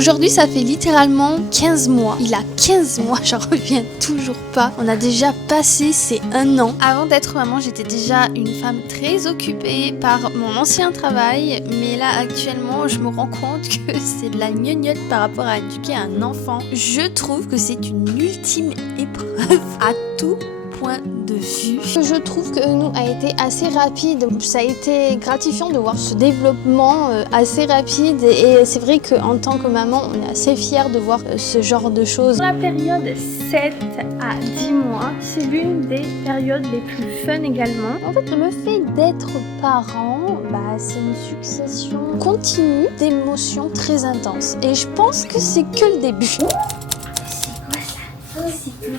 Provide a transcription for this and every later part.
Aujourd'hui, ça fait littéralement 15 mois. Il a 15 mois, j'en reviens toujours pas. On a déjà passé ces 1 an. Avant d'être maman, j'étais déjà une femme très occupée par mon ancien travail. Mais là, actuellement, je me rends compte que c'est de la gnognotte par rapport à éduquer un enfant. Je trouve que c'est une ultime épreuve à tout point de vue. Je trouve que nous a été assez rapide. Ça a été gratifiant de voir ce développement assez rapide et c'est vrai qu'en tant que maman, on est assez fiers de voir ce genre de choses. Dans la période 7 à 10 mois, c'est l'une des périodes les plus fun également. En fait, le fait d'être parent, c'est une succession continue d'émotions très intenses et je pense que c'est que le début. C'est quoi ça? Oh, c'est plus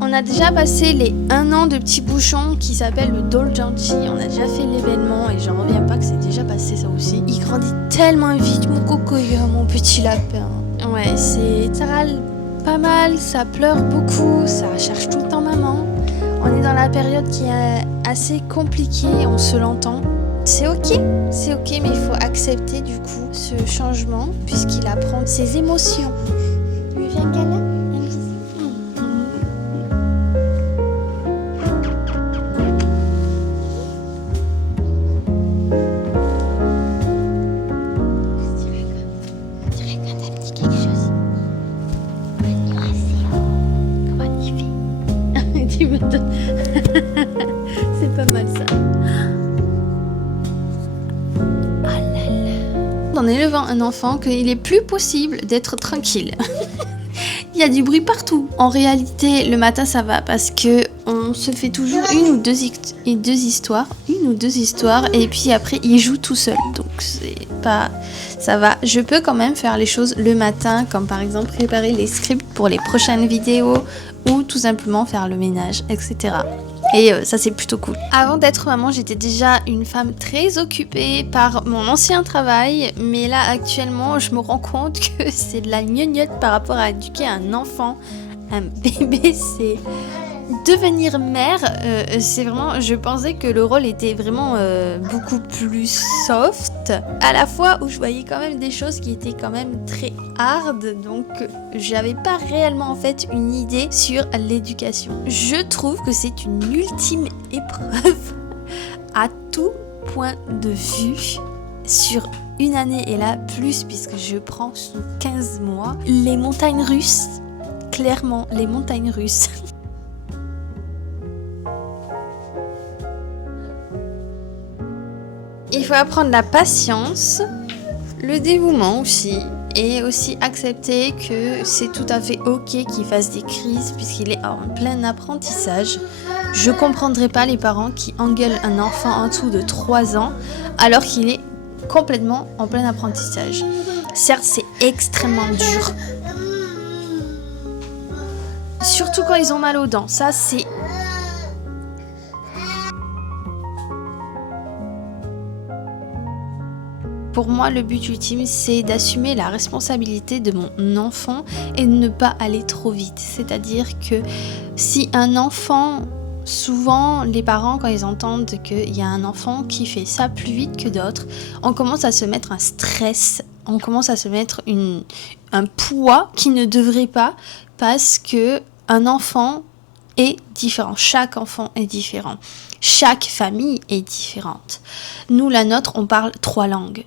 On a déjà passé les 1 an de petit bouchon qui s'appelle le Doljanji. On a déjà fait l'événement et j'en reviens pas que c'est déjà passé ça aussi. Il grandit tellement vite, mon cocoya, mon petit lapin. Ouais, ça râle pas mal, ça pleure beaucoup, ça cherche tout le temps maman. On est dans la période qui est assez compliquée, on se l'entend. C'est ok, mais il faut accepter du coup ce changement puisqu'il apprend ses émotions. Tu lui fais un câlin ? C'est pas mal ça. Oh là là. En élevant un enfant, qu'il est plus possible d'être tranquille. Il y a du bruit partout. En réalité, le matin ça va parce que on se fait toujours une ou deux histoires, et puis après il joue tout seul. Donc ça va. Je peux quand même faire les choses le matin, comme par exemple préparer les scripts pour les prochaines vidéos ou tout simplement faire le ménage, etc. Et ça c'est plutôt cool. Avant d'être maman, j'étais déjà une femme très occupée par mon ancien travail. Mais là actuellement, je me rends compte que c'est de la gnognotte par rapport à éduquer un enfant. Un bébé, c'est... Devenir mère, c'est vraiment... Je pensais que le rôle était vraiment beaucoup plus soft. À la fois où je voyais quand même des choses qui étaient quand même très hard. Donc j'avais pas réellement en fait une idée sur l'éducation. Je trouve que c'est une ultime épreuve à tout point de vue sur une année et là plus puisque je prends sous 15 mois les montagnes russes, clairement les montagnes russes. Il faut apprendre la patience, le dévouement aussi, et aussi accepter que c'est tout à fait ok qu'il fasse des crises puisqu'il est en plein apprentissage. Je comprendrai pas les parents qui engueulent un enfant en dessous de 3 ans alors qu'il est complètement en plein apprentissage. Certes, c'est extrêmement dur. Surtout quand ils ont mal aux dents. Ça, c'est... Pour moi, le but ultime, c'est d'assumer la responsabilité de mon enfant et de ne pas aller trop vite. C'est-à-dire que si un enfant... Souvent, les parents, quand ils entendent qu'il y a un enfant qui fait ça plus vite que d'autres, on commence à se mettre un stress, on commence à se mettre un poids qui ne devrait pas, parce que un enfant est différent. Chaque enfant est différent. Chaque famille est différente. Nous, la nôtre, on parle 3 langues.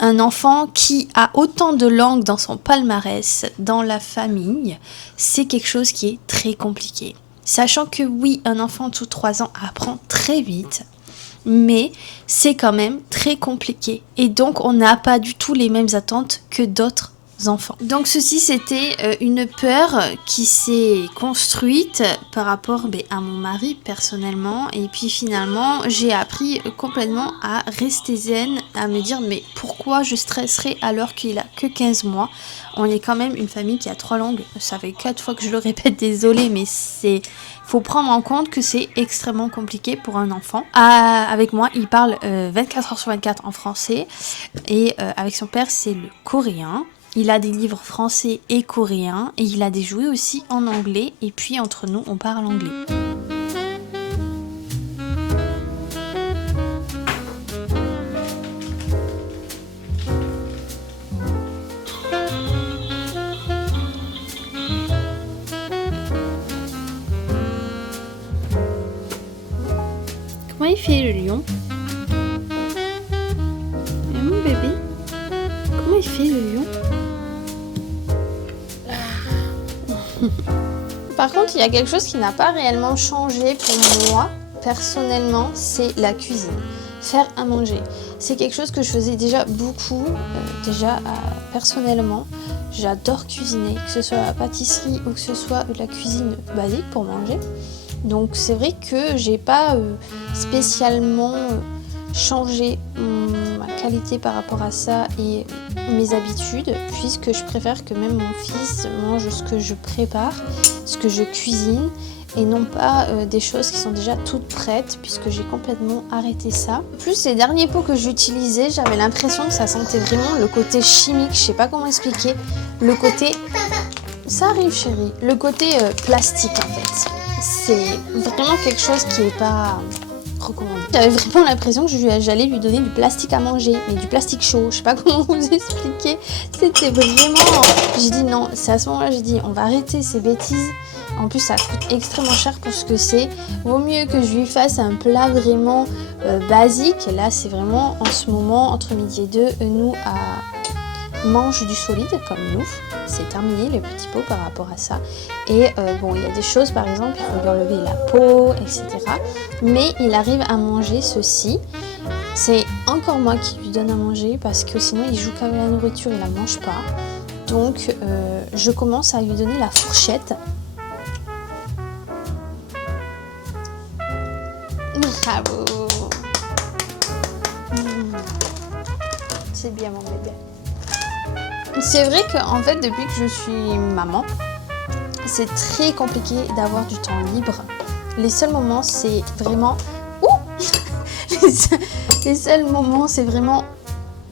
Un enfant qui a autant de langues dans son palmarès, dans la famille, c'est quelque chose qui est très compliqué. Sachant que oui, un enfant de 3 ans apprend très vite, mais c'est quand même très compliqué. Et donc, on n'a pas du tout les mêmes attentes que d'autres enfants. Donc ceci, c'était une peur qui s'est construite par rapport à mon mari personnellement. Et puis finalement, j'ai appris complètement à rester zen, à me dire mais pourquoi je stresserais alors qu'il a que 15 mois. On est quand même une famille qui a 3 langues. Ça fait 4 fois que je le répète, désolée, mais faut prendre en compte que c'est extrêmement compliqué pour un enfant. Avec moi, il parle 24 heures sur 24 en français. Et avec son père, c'est le coréen. Il a des livres français et coréens. Et il a des jouets aussi en anglais. Et puis, entre nous, on parle anglais. Comment il fait le lion? Et mon bébé? Comment il fait le lion? Par contre, il y a quelque chose qui n'a pas réellement changé pour moi, personnellement, c'est la cuisine. Faire à manger. C'est quelque chose que je faisais déjà beaucoup, personnellement. J'adore cuisiner, que ce soit la pâtisserie ou que ce soit de la cuisine basique pour manger. Donc c'est vrai que j'ai pas spécialement changé ma qualité par rapport à ça et mes habitudes, puisque je préfère que même mon fils mange ce que je prépare, ce que je cuisine, et non pas des choses qui sont déjà toutes prêtes, puisque j'ai complètement arrêté ça. En plus, les derniers pots que j'utilisais, j'avais l'impression que ça sentait vraiment le côté chimique, je sais pas comment expliquer, le côté... Ça arrive chérie, le côté plastique en fait. C'est vraiment quelque chose qui n'est pas recommandé. J'avais vraiment l'impression que j'allais lui donner du plastique à manger, mais du plastique chaud, je sais pas comment vous expliquer. C'était vraiment... J'ai dit non, c'est à ce moment-là, j'ai dit on va arrêter ces bêtises. En plus, ça coûte extrêmement cher pour ce que c'est. Vaut mieux que je lui fasse un plat vraiment basique. Là, c'est vraiment en ce moment, entre midi et 2, nous mange du solide comme nous. C'est terminé les petits pots par rapport à ça. Et bon, il y a des choses, par exemple, il faut lui enlever la peau, etc. Mais il arrive à manger ceci. C'est encore moi qui lui donne à manger parce que sinon il joue qu'avec la nourriture, il la mange pas. Donc je commence à lui donner la fourchette. Bravo. C'est bien mon bébé. C'est vrai qu'en fait, depuis que je suis maman, c'est très compliqué d'avoir du temps libre. Les seuls moments, c'est vraiment... Les seuls moments, c'est vraiment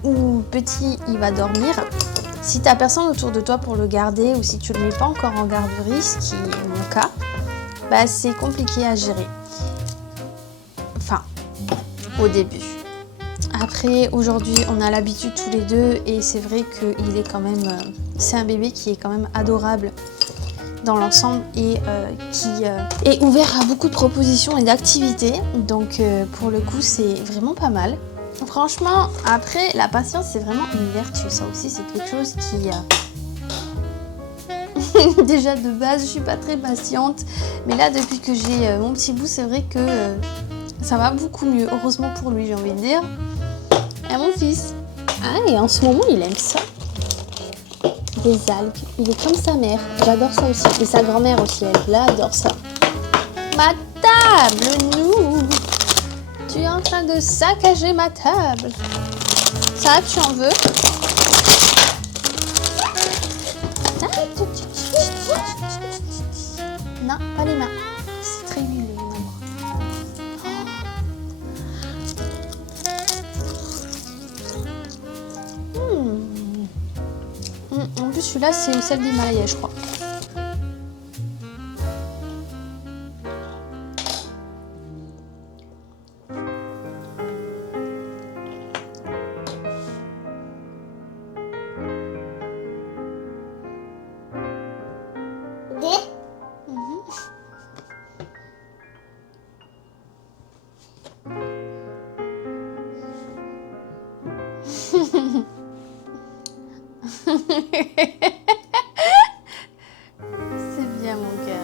où petit, il va dormir. Si t'as personne autour de toi pour le garder ou si tu le mets pas encore en garderie, ce qui est mon cas, bah c'est compliqué à gérer. Enfin, au début. Après, aujourd'hui, on a l'habitude tous les deux et c'est vrai qu'il est quand même... c'est un bébé qui est quand même adorable. dans l'ensemble et qui est ouvert à beaucoup de propositions et d'activités. Donc pour le coup, c'est vraiment pas mal. Franchement, après, la patience, c'est vraiment une vertu. Ça aussi, c'est quelque chose qui... Déjà de base, je suis pas très patiente. Mais là, depuis que j'ai mon petit bout, c'est vrai que ça va beaucoup mieux. Heureusement pour lui, j'ai envie de dire. Et mon fils. Ah, et en ce moment, il aime ça. Des algues. Il est comme sa mère. J'adore ça aussi. Et sa grand-mère aussi, elle adore ça. Ma table, nous. Tu es en train de saccager ma table. Ça, tu en veux? Non, pas les mains. C'est très huileux, En plus, celui-là, c'est celle d'Himalaya, je crois. C'est bien, mon cœur.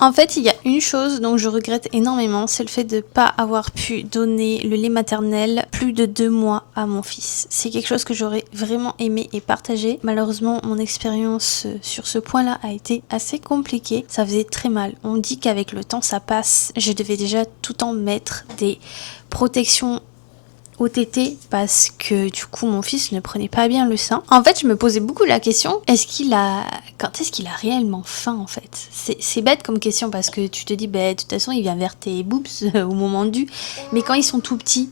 En fait, il y a une chose dont je regrette énormément, c'est le fait de ne pas avoir pu donner le lait maternel plus de 2 mois à mon fils. C'est quelque chose que j'aurais vraiment aimé et partagé. Malheureusement, mon expérience sur ce point-là a été assez compliquée. Ça faisait très mal. On dit qu'avec le temps, ça passe. Je devais déjà tout le temps mettre des protections au tété parce que du coup mon fils ne prenait pas bien le sein. En fait, je me posais beaucoup la question, quand est-ce qu'il a réellement faim en fait? C'est bête comme question parce que tu te dis, de toute façon il vient vers tes boobs au moment dû, mais quand ils sont tout petits,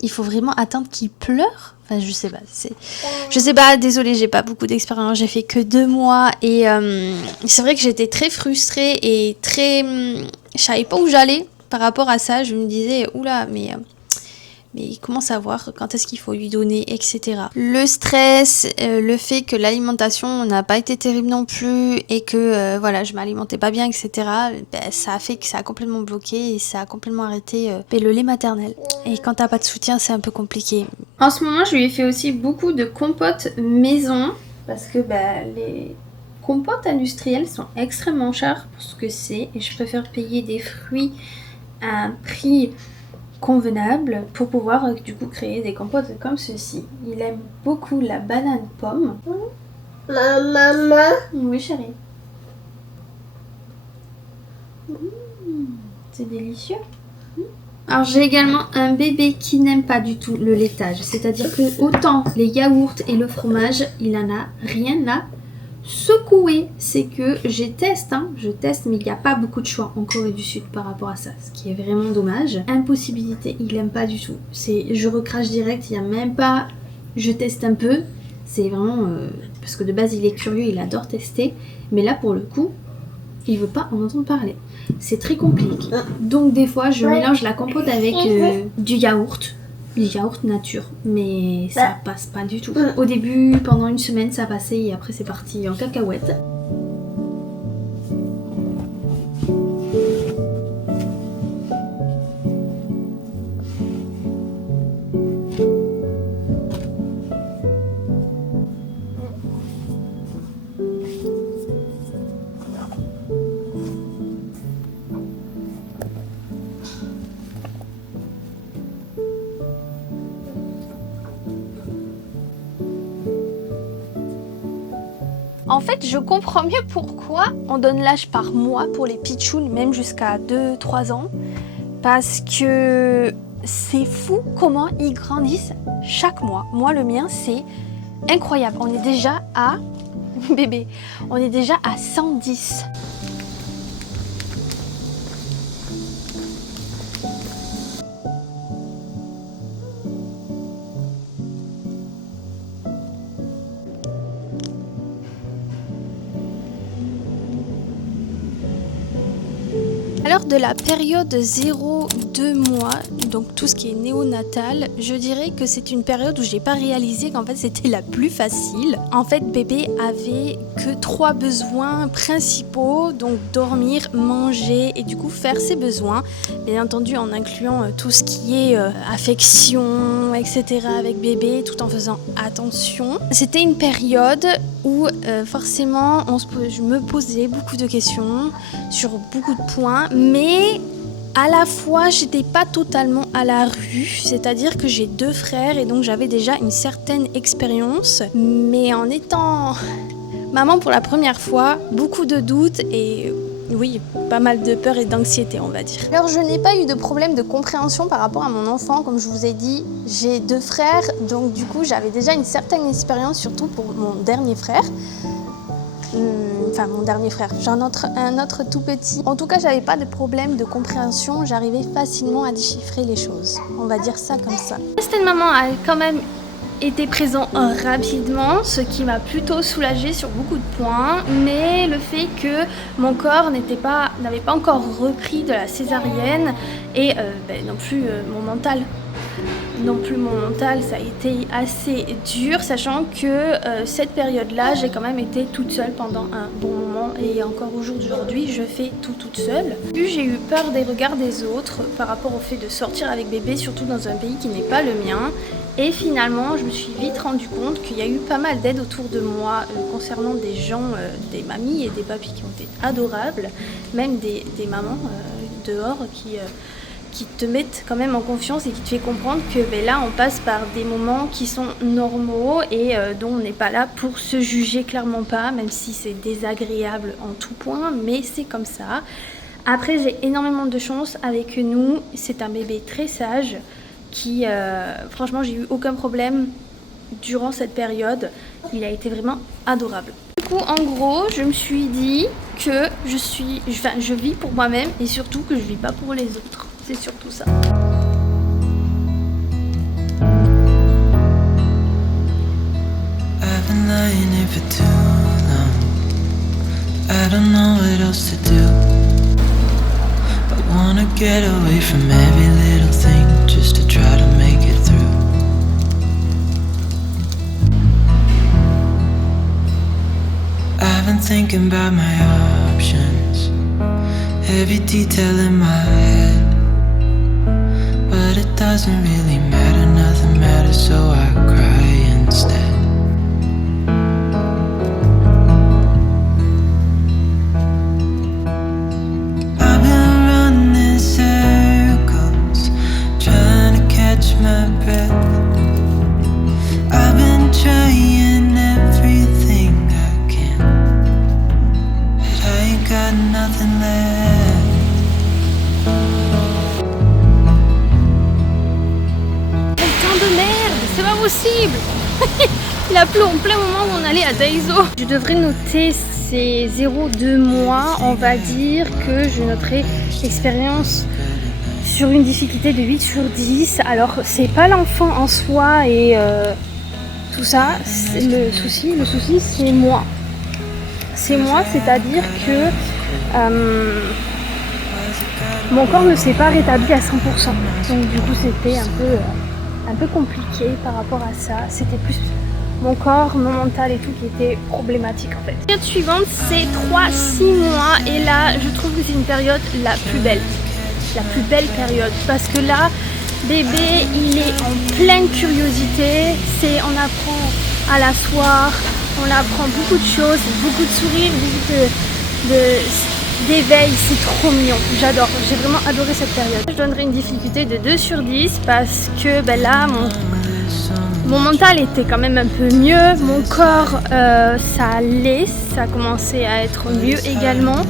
il faut vraiment attendre qu'ils pleurent. Enfin, je sais pas, désolée, j'ai pas beaucoup d'expérience, j'ai fait que 2 mois et c'est vrai que j'étais très frustrée et très... je savais pas où j'allais par rapport à ça, je me disais, oula, mais comment savoir quand est-ce qu'il faut lui donner, etc. Le stress, le fait que l'alimentation n'a pas été terrible non plus et que voilà, je m'alimentais pas bien, etc. Ça a fait que ça a complètement bloqué et ça a complètement arrêté le lait maternel. Et quand t'as pas de soutien, c'est un peu compliqué. En ce moment, je lui ai fait aussi beaucoup de compotes maison parce que les compotes industrielles sont extrêmement chères pour ce que c'est et je préfère payer des fruits à un prix convenable pour pouvoir du coup créer des compotes comme ceci. Il aime beaucoup la banane pomme. Maman. Oui chérie. C'est délicieux. Alors j'ai également un bébé qui n'aime pas du tout le laitage, c'est-à-dire que autant les yaourts et le fromage, il en a rien à secouer. C'est que je teste, mais il n'y a pas beaucoup de choix en Corée du Sud par rapport à ça, ce qui est vraiment dommage. Impossibilité, il n'aime pas du tout. Je recrache direct, il n'y a même pas je teste un peu. C'est vraiment parce que de base il est curieux, il adore tester, mais là pour le coup il veut pas en entendre parler. C'est très compliqué. Donc des fois je mélange la compote avec du yaourt nature, mais ça passe pas du tout. Au début, pendant une semaine ça passait et après c'est parti en cacahuète. En fait, je comprends mieux pourquoi on donne l'âge par mois pour les pitchouns, même jusqu'à 2-3 ans. Parce que c'est fou comment ils grandissent chaque mois. Moi, le mien, c'est incroyable. On est déjà à... bébé, on est déjà à 110. À l'heure de la période 0 2 mois, donc tout ce qui est néonatal, je dirais que c'est une période où j'ai pas réalisé qu'en fait c'était la plus facile. En fait, bébé avait que 3 besoins principaux, donc dormir, manger et du coup faire ses besoins, bien entendu en incluant tout ce qui est affection, etc. avec bébé, tout en faisant attention. C'était une période où forcément je me posais beaucoup de questions sur beaucoup de points, mais à la fois j'étais pas totalement à la rue, c'est-à-dire que j'ai 2 frères et donc j'avais déjà une certaine expérience, mais en étant maman pour la première fois, beaucoup de doutes et oui, pas mal de peur et d'anxiété, on va dire. Alors, je n'ai pas eu de problème de compréhension par rapport à mon enfant. Comme je vous ai dit, j'ai 2 frères, donc du coup, j'avais déjà une certaine expérience, surtout pour mon dernier frère. Enfin, mon dernier frère, j'ai un autre tout petit. En tout cas, j'avais pas de problème de compréhension, j'arrivais facilement à déchiffrer les choses. On va dire ça comme ça. Cette maman a quand même été présent rapidement, ce qui m'a plutôt soulagée sur beaucoup de points, mais le fait que mon corps n'avait pas encore repris de la césarienne et non plus mon mental. Non plus mon mental, ça a été assez dur, sachant que cette période-là, j'ai quand même été toute seule pendant un bon moment et encore au jour d'aujourd'hui, je fais tout toute seule. Puis j'ai eu peur des regards des autres par rapport au fait de sortir avec bébé, surtout dans un pays qui n'est pas le mien. Et finalement, je me suis vite rendu compte qu'il y a eu pas mal d'aide autour de moi concernant des gens, des mamies et des papis qui ont été adorables, même des mamans dehors qui te mettent quand même en confiance et qui te fait comprendre que là on passe par des moments qui sont normaux et dont on n'est pas là pour se juger, clairement pas, même si c'est désagréable en tout point, mais c'est comme ça. Après, j'ai énormément de chance avec nous, c'est un bébé très sage qui franchement j'ai eu aucun problème durant cette période, il a été vraiment adorable. Du coup, en gros, je me suis dit que je vis pour moi-même et surtout que je vis pas pour les autres. C'est surtout ça. I've been lying here for too long. I don't know what else to do. I wanna get away from every little thing just to try to make it through. I've been thinking about my options, every detail in my head. But it doesn't really matter, nothing matters, so I cry instead. I've been running in circles, trying to catch my breath. I've been trying everything I can, but I ain't got nothing left. C'est pas possible. Il a plu en plein moment où on allait à Daiso. Je devrais noter ces 0,2 mois, on va dire que je noterai l'expérience sur une difficulté de 8 sur 10. Alors c'est pas l'enfant en soi et tout ça, le souci c'est moi. C'est moi, c'est-à-dire que mon corps ne s'est pas rétabli à 100%. Donc du coup c'était un peu compliqué par rapport à ça. C'était plus mon corps, mon mental et tout qui était problématique en fait. La période suivante, c'est 3-6 mois et là, je trouve que c'est une période la plus belle période parce que là, bébé, il est en pleine curiosité. On apprend à l'asseoir, on apprend beaucoup de choses, beaucoup de sourires, beaucoup d'éveil, c'est trop mignon, j'adore, j'ai vraiment adoré cette période. Je donnerai une difficulté de 2 sur 10 parce que là, mon mental était quand même un peu mieux, mon corps ça allait, ça commençait à être mieux également.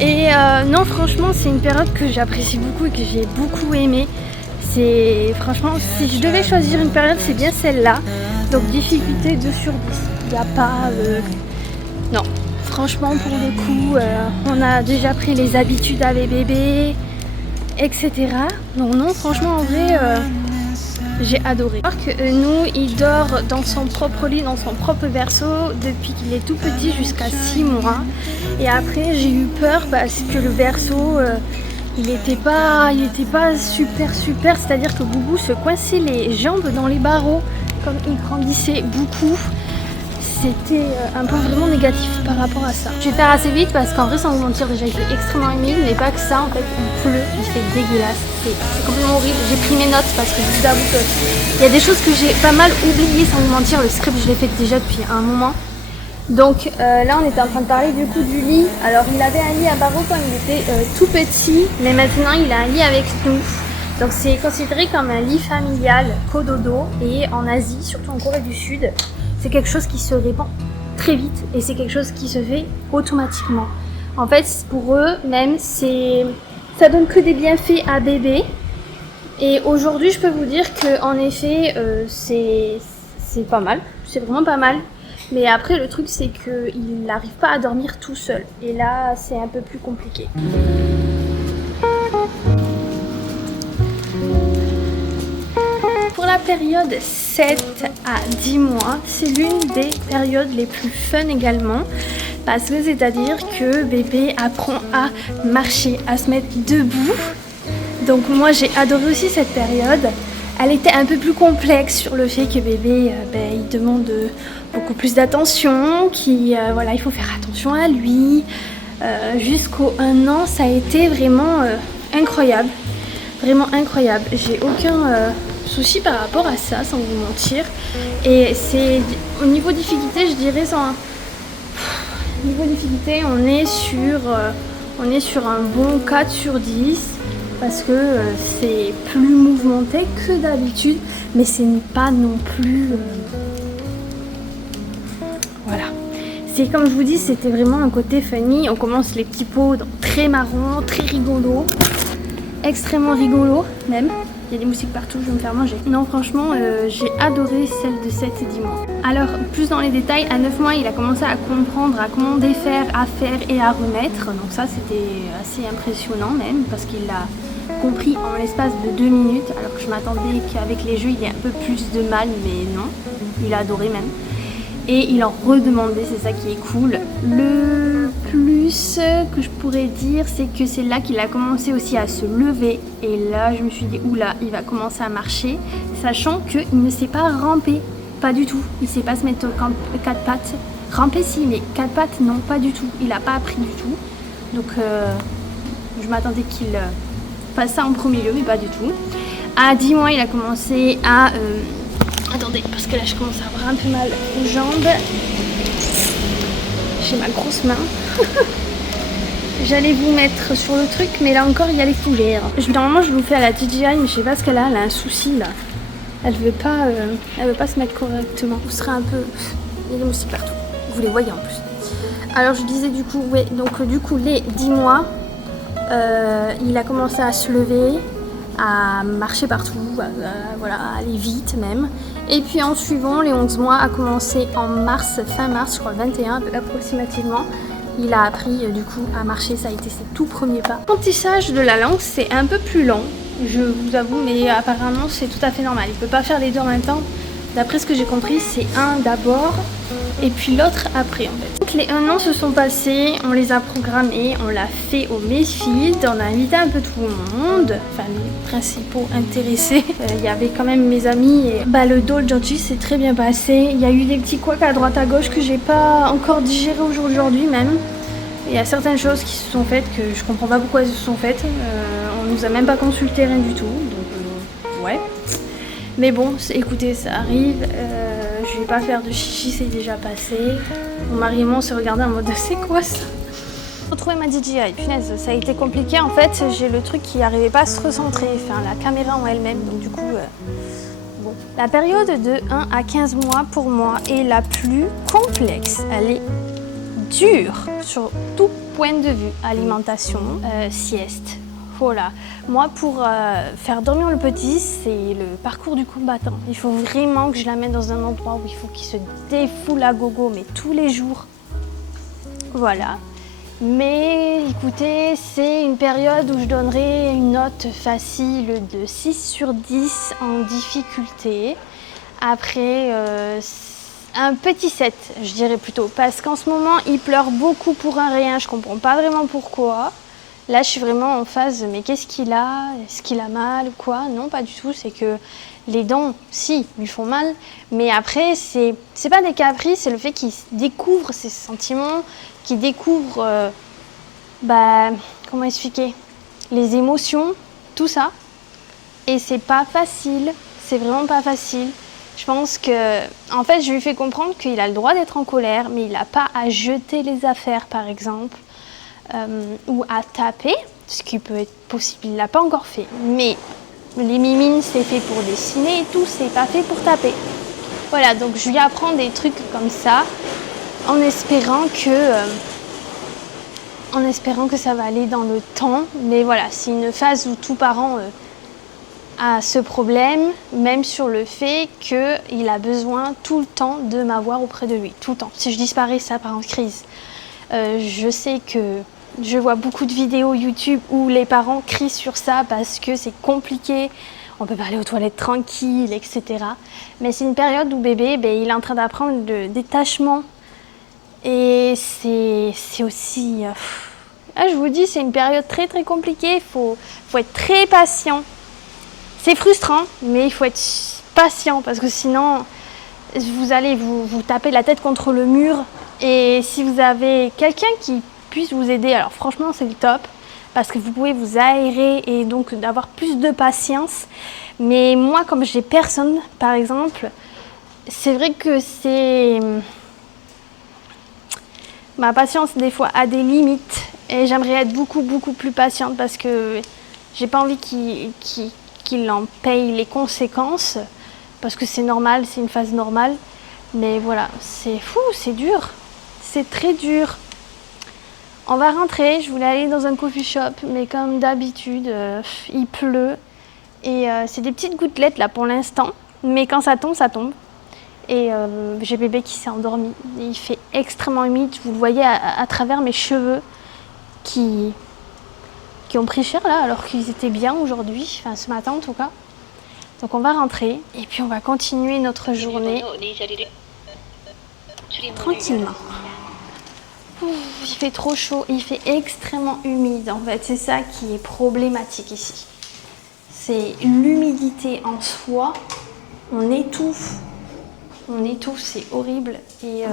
Et non, franchement, c'est une période que j'apprécie beaucoup et que j'ai beaucoup aimée. Franchement, si je devais choisir une période, c'est bien celle-là. Donc difficulté 2 sur 10, il n'y a pas... Non. Franchement, pour le coup, on a déjà pris les habitudes avec bébé, etc. Donc non, franchement, en vrai, j'ai adoré. Alors que nous, il dort dans son propre lit, dans son propre berceau, depuis qu'il est tout petit jusqu'à 6 mois. Et après, j'ai eu peur parce que le berceau, il était pas super, c'est-à-dire que Boubou se coinçait les jambes dans les barreaux comme il grandissait beaucoup. C'était un point vraiment négatif par rapport à ça. Je vais faire assez vite parce qu'en vrai, sans vous mentir, déjà il fait extrêmement humide, mais pas que ça, en fait il pleut, il fait dégueulasse, c'est complètement horrible. J'ai pris mes notes parce que je vous avoue qu'il y a des choses que j'ai pas mal oubliées, sans vous mentir. Le script je l'ai fait déjà depuis un moment. Donc là on était en train de parler du coup du lit. Alors il avait un lit à barreaux quand il était tout petit, mais maintenant il a un lit avec nous. Donc c'est considéré comme un lit familial cododo, et en Asie, surtout en Corée du Sud, c'est quelque chose qui se répand très vite et c'est quelque chose qui se fait automatiquement. En fait pour eux même ça donne que des bienfaits à bébé. Et aujourd'hui je peux vous dire que en effet c'est pas mal, c'est vraiment pas mal. Mais après le truc c'est qu'il n'arrive pas à dormir tout seul. Et là c'est un peu plus compliqué. Pour la période 7 à 10 mois, c'est l'une des périodes les plus fun également. Parce que c'est-à-dire que bébé apprend à marcher, à se mettre debout. Donc moi j'ai adoré aussi cette période. Elle était un peu plus complexe sur le fait que bébé il demande beaucoup plus d'attention, voilà, il faut faire attention à lui. Jusqu'au 1 an, ça a été vraiment incroyable. Vraiment incroyable. J'ai aucun souci par rapport à ça, sans vous mentir. Et c'est au niveau difficulté, je dirais niveau difficulté, on est sur un bon 4 sur 10 parce que c'est plus mouvementé que d'habitude, mais ce n'est pas non plus voilà. C'est comme je vous dis, c'était vraiment un côté funny. On commence les petits pots très marrons, très rigolos, extrêmement rigolo même. Il y a des moustiques partout, je vais me faire manger. Non, franchement, j'ai adoré celle de 7 et 10 mois. Alors, plus dans les détails, à 9 mois, il a commencé à comprendre à comment défaire, à faire et à remettre. Donc ça, c'était assez impressionnant même, parce qu'il l'a compris en l'espace de 2 minutes, alors que je m'attendais qu'avec les jeux, il ait un peu plus de mal, mais non, il a adoré même. Et il en redemandait, c'est ça qui est cool. Le plus que je pourrais dire, c'est que c'est là qu'il a commencé aussi à se lever. Et là, je me suis dit, oula, il va commencer à marcher, sachant qu'il ne sait pas ramper, pas du tout. Il ne sait pas se mettre 4 pattes. Ramper si, mais 4 pattes, non, pas du tout. Il n'a pas appris du tout. Donc, je m'attendais qu'il fasse ça en premier lieu, mais pas du tout. À 10 mois, il a commencé à... attendez, parce que là, je commence à avoir un peu mal aux jambes. J'ai ma grosse main. J'allais vous mettre sur le truc, mais là encore, il y a les fougères. Normalement, je vous fais à la DJI, mais je sais pas ce qu'elle a. Elle a un souci, là. Elle veut pas se mettre correctement. Vous serez un peu... Il y a des moustiques partout. Vous les voyez en plus. Alors, je disais du coup, ouais, donc du coup, les 10 mois, il a commencé à se lever, à marcher partout, voilà, à aller vite même. Et puis en suivant, les 11 mois a commencé en mars, fin mars, je crois le 21 approximativement. Il a appris du coup à marcher, ça a été ses tout premiers pas. L'apprentissage de la langue, c'est un peu plus long, je vous avoue, mais apparemment c'est tout à fait normal. Il ne peut pas faire les deux en même temps. D'après ce que j'ai compris, c'est un d'abord et puis l'autre après en fait. Donc les 1 an se sont passés, on les a programmés, on l'a fait au Mayfield, on a invité un peu tout le monde, enfin les principaux intéressés. Il y avait quand même mes amis et le dos, le Georgie s'est très bien passé. Il y a eu des petits couacs à droite à gauche que j'ai pas encore digéré aujourd'hui même. Il y a certaines choses qui se sont faites que je comprends pas pourquoi elles se sont faites. On nous a même pas consulté, rien du tout, donc ouais. Mais bon, écoutez, ça arrive, je vais pas faire de chichi, c'est déjà passé. Mon mari et moi on s'est regardé en mode c'est quoi ça? Retrouver ma DJI, punaise, ça a été compliqué en fait, j'ai le truc qui n'arrivait pas à se recentrer, enfin la caméra en elle-même, donc du coup, bon. La période de 1 à 15 mois pour moi est la plus complexe, elle est dure sur tout point de vue, alimentation, sieste. Voilà. Moi, pour faire dormir le petit, c'est le parcours du combattant. Il faut vraiment que je l'amène dans un endroit où il faut qu'il se défoule à gogo, mais tous les jours. Voilà. Mais écoutez, c'est une période où je donnerai une note facile de 6 sur 10 en difficulté. Après, un petit 7, je dirais plutôt. Parce qu'en ce moment, il pleure beaucoup pour un rien. Je comprends pas vraiment pourquoi. Là, je suis vraiment en phase, mais qu'est-ce qu'il a? Est-ce qu'il a mal ou quoi? Non, pas du tout, c'est que les dents, si, lui font mal, mais après, c'est pas des caprices, c'est le fait qu'il découvre ses sentiments, qu'il découvre, comment expliquer? Les émotions, tout ça. Et c'est pas facile, c'est vraiment pas facile. Je pense que, en fait, je lui fais comprendre qu'il a le droit d'être en colère, mais il n'a pas à jeter les affaires, par exemple, ou à taper, ce qui peut être possible, il l'a pas encore fait. Mais les mimines, c'est fait pour dessiner et tout, c'est pas fait pour taper. Voilà, donc je lui apprends des trucs comme ça, en espérant que ça va aller dans le temps. Mais voilà, c'est une phase où tout parent a ce problème, même sur le fait qu'il a besoin tout le temps de m'avoir auprès de lui, tout le temps. Si je disparais, ça part en crise. Je sais que je vois beaucoup de vidéos YouTube où les parents crient sur ça parce que c'est compliqué, on peut pas aller aux toilettes tranquille, etc. Mais c'est une période où bébé, il est en train d'apprendre le détachement. Et c'est aussi... je vous dis, c'est une période très très compliquée, il faut être très patient. C'est frustrant, mais il faut être patient parce que sinon, vous allez vous taper la tête contre le mur. Et si vous avez quelqu'un qui puisse vous aider, alors franchement, c'est le top parce que vous pouvez vous aérer et donc d'avoir plus de patience. Mais moi, comme j'ai personne, par exemple, c'est vrai que ma patience, des fois, a des limites. Et j'aimerais être beaucoup, beaucoup plus patiente parce que j'ai pas envie qu'il en paye les conséquences. Parce que c'est normal, c'est une phase normale. Mais voilà, c'est fou, c'est dur. C'est très dur. On va rentrer, je voulais aller dans un coffee shop. Mais comme d'habitude, il pleut. Et c'est des petites gouttelettes là pour l'instant. Mais quand ça tombe, ça tombe. Et j'ai bébé qui s'est endormi. Et il fait extrêmement humide. Vous le voyez à travers mes cheveux qui ont pris cher là, alors qu'ils étaient bien aujourd'hui, enfin ce matin en tout cas. Donc on va rentrer et puis on va continuer notre journée tranquillement. Il fait trop chaud, il fait extrêmement humide en fait. C'est ça qui est problématique ici. C'est l'humidité en soi. On étouffe, c'est horrible. Et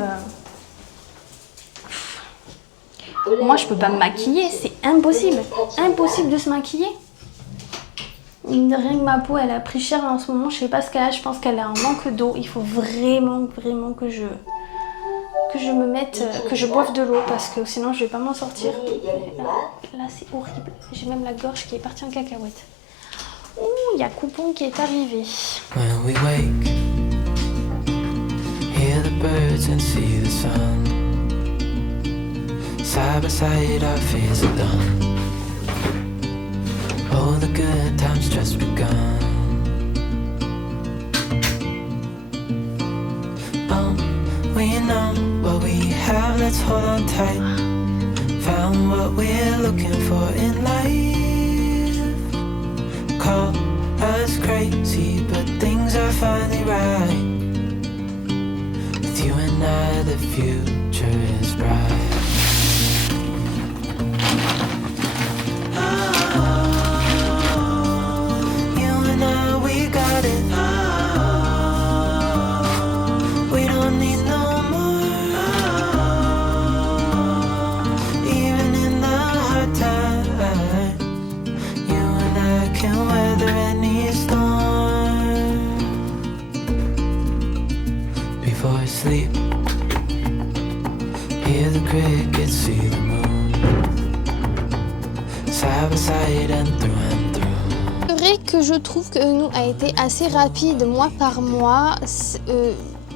moi, je peux pas me maquiller, c'est impossible. Impossible de se maquiller. Rien que ma peau, elle a pris cher en ce moment. Je sais pas ce qu'elle a, je pense qu'elle a un manque d'eau. Il faut vraiment, vraiment que je me mette, que je boive de l'eau parce que sinon je vais pas m'en sortir. Là c'est horrible. J'ai même la gorge qui est partie en cacahuète. Ouh, il y a Coupon qui est arrivé. When we wake, hear the birds and see the sun. Side by side our fears are done. All the good times just begun. We know what we have, let's hold on tight. Found what we're looking for in life. Call us crazy, but things are finally right. With you and I, the future is bright. Sleep, hear the crickets, see the moon, side by side and through. C'est vrai que je trouve que nous a été assez rapide mois par mois.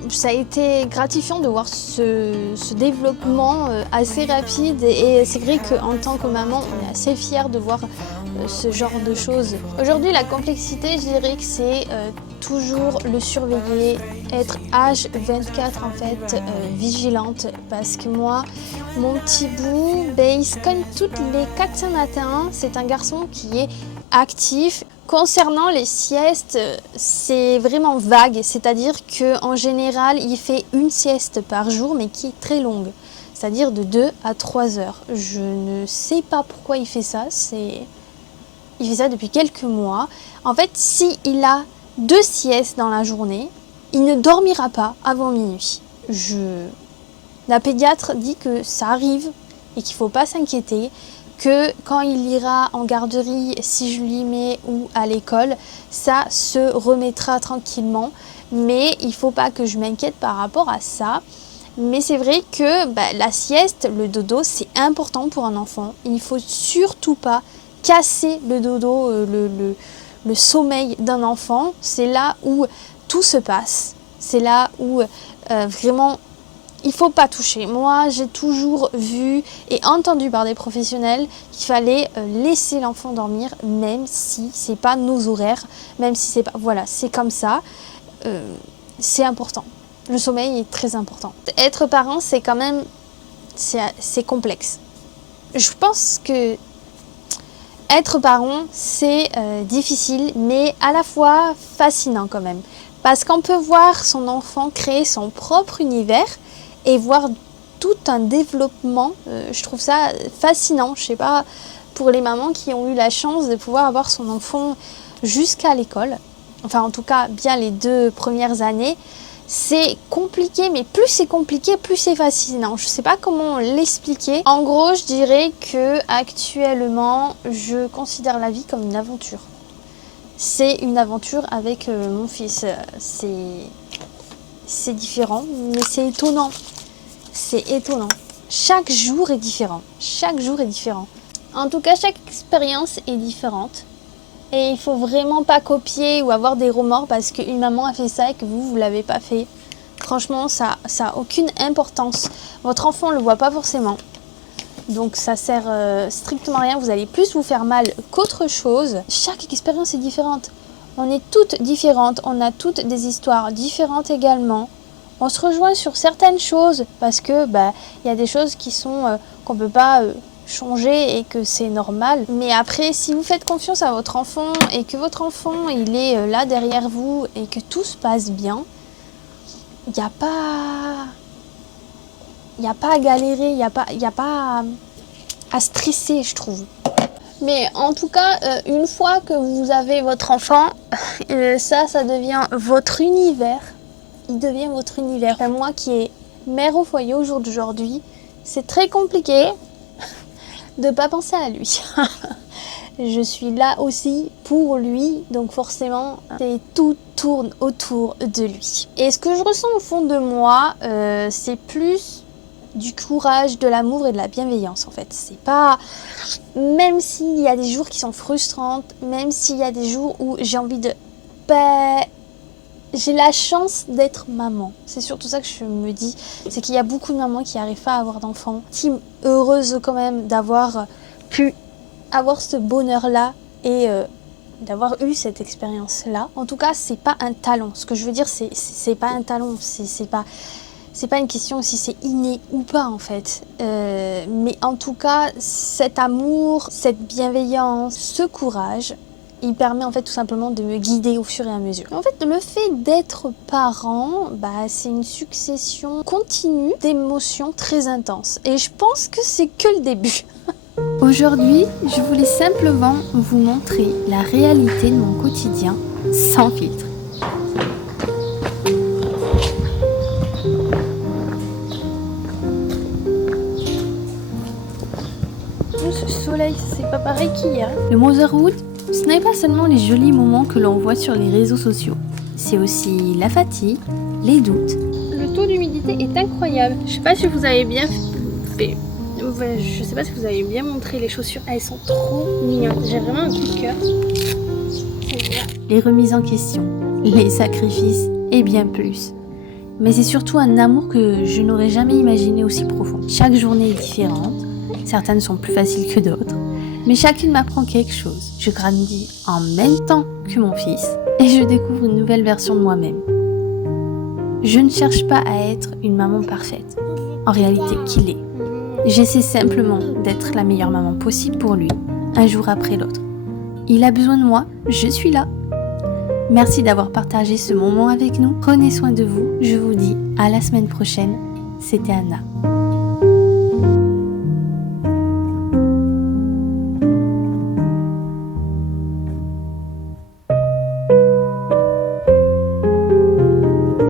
Ça a été gratifiant de voir ce développement assez rapide et c'est vrai qu'en tant que maman, on est assez fiers de voir ce genre de choses. Aujourd'hui, la complexité, je dirais que c'est toujours le surveiller, être H24 en fait, vigilante parce que moi, mon petit bout, il se cogne toutes les 4 matins. C'est un garçon qui est actif. Concernant les siestes, c'est vraiment vague, c'est-à-dire qu'en général, il fait une sieste par jour, mais qui est très longue. c'est-à-dire de 2 à 3 heures. Je ne sais pas pourquoi il fait ça, il fait ça depuis quelques mois. En fait, s'il a 2 siestes dans la journée, il ne dormira pas avant minuit. La pédiatre dit que ça arrive et qu'il ne faut pas s'inquiéter, que quand il ira en garderie, si je lui mets ou à l'école, ça se remettra tranquillement. Mais il ne faut pas que je m'inquiète par rapport à ça. Mais c'est vrai que la sieste, le dodo, c'est important pour un enfant. Il ne faut surtout pas casser le dodo, le sommeil d'un enfant. C'est là où tout se passe. C'est là où vraiment il ne faut pas toucher. Moi, j'ai toujours vu et entendu par des professionnels qu'il fallait laisser l'enfant dormir, même si ce n'est pas nos horaires, même si c'est pas... Voilà, c'est comme ça. C'est important. Le sommeil est très important. Être parent, c'est quand même... C'est complexe. Je pense que être parent, c'est difficile, mais à la fois fascinant quand même. Parce qu'on peut voir son enfant créer son propre univers et voir tout un développement. Je trouve ça fascinant. Je sais pas, pour les mamans qui ont eu la chance de pouvoir avoir son enfant jusqu'à l'école, enfin en tout cas bien les 2 premières années, c'est compliqué, mais plus c'est compliqué, plus c'est fascinant. Je sais pas comment l'expliquer. En gros, je dirais que actuellement, je considère la vie comme une aventure. C'est une aventure avec mon fils. C'est différent, mais c'est étonnant. C'est étonnant. Chaque jour est différent. Chaque jour est différent. En tout cas, chaque expérience est différente. Et il faut vraiment pas copier ou avoir des remords parce qu'une maman a fait ça et que vous l'avez pas fait. Franchement, ça a aucune importance. Votre enfant ne le voit pas forcément. Donc ça sert strictement à rien. Vous allez plus vous faire mal qu'autre chose. Chaque expérience est différente. On est toutes différentes. On a toutes des histoires différentes également. On se rejoint sur certaines choses parce que y a des choses qui sont qu'on peut pas changer et que c'est normal. Mais après, si vous faites confiance à votre enfant et que votre enfant il est là derrière vous et que tout se passe bien, il n'y a pas à galérer, il n'y a pas à stresser, je trouve. Mais en tout cas, une fois que vous avez votre enfant, ça devient votre univers. Il devient votre univers. Enfin, moi qui est mère au foyer au jour d'aujourd'hui, c'est très compliqué de ne pas penser à lui. Je suis là aussi pour lui, donc forcément, tout tourne autour de lui. Et ce que je ressens au fond de moi, c'est plus du courage, de l'amour et de la bienveillance en fait. C'est pas... Même s'il y a des jours qui sont frustrants, même s'il y a des jours où j'ai envie de... j'ai la chance d'être maman. C'est surtout ça que je me dis. C'est qu'il y a beaucoup de mamans qui n'arrivent pas à avoir d'enfants. Team heureuse quand même d'avoir pu avoir ce bonheur-là et d'avoir eu cette expérience-là. En tout cas, c'est pas un talent. Ce que je veux dire, c'est pas un talent. C'est pas une question si c'est inné ou pas en fait. Mais en tout cas, cet amour, cette bienveillance, ce courage, il permet en fait tout simplement de me guider au fur et à mesure. En fait, le fait d'être parent, c'est une succession continue d'émotions très intenses. Et je pense que c'est que le début. Aujourd'hui, je voulais simplement vous montrer la réalité de mon quotidien sans filtre. Ce soleil, c'est pas pareil qu'hier. Le motherhood, ce n'est pas seulement les jolis moments que l'on voit sur les réseaux sociaux. C'est aussi la fatigue, les doutes. Le taux d'humidité est incroyable. Je sais pas si vous avez bien fait. Je sais pas si vous avez bien montré les chaussures. Elles sont trop mignonnes. J'ai vraiment un coup de cœur. Les remises en question, les sacrifices et bien plus. Mais c'est surtout un amour que je n'aurais jamais imaginé aussi profond. Chaque journée est différente. Certaines sont plus faciles que d'autres. Mais chacune m'apprend quelque chose. Je grandis en même temps que mon fils et je découvre une nouvelle version de moi-même. Je ne cherche pas à être une maman parfaite. En réalité, qu'il est. J'essaie simplement d'être la meilleure maman possible pour lui, un jour après l'autre. Il a besoin de moi, je suis là. Merci d'avoir partagé ce moment avec nous. Prenez soin de vous. Je vous dis à la semaine prochaine. C'était Anna.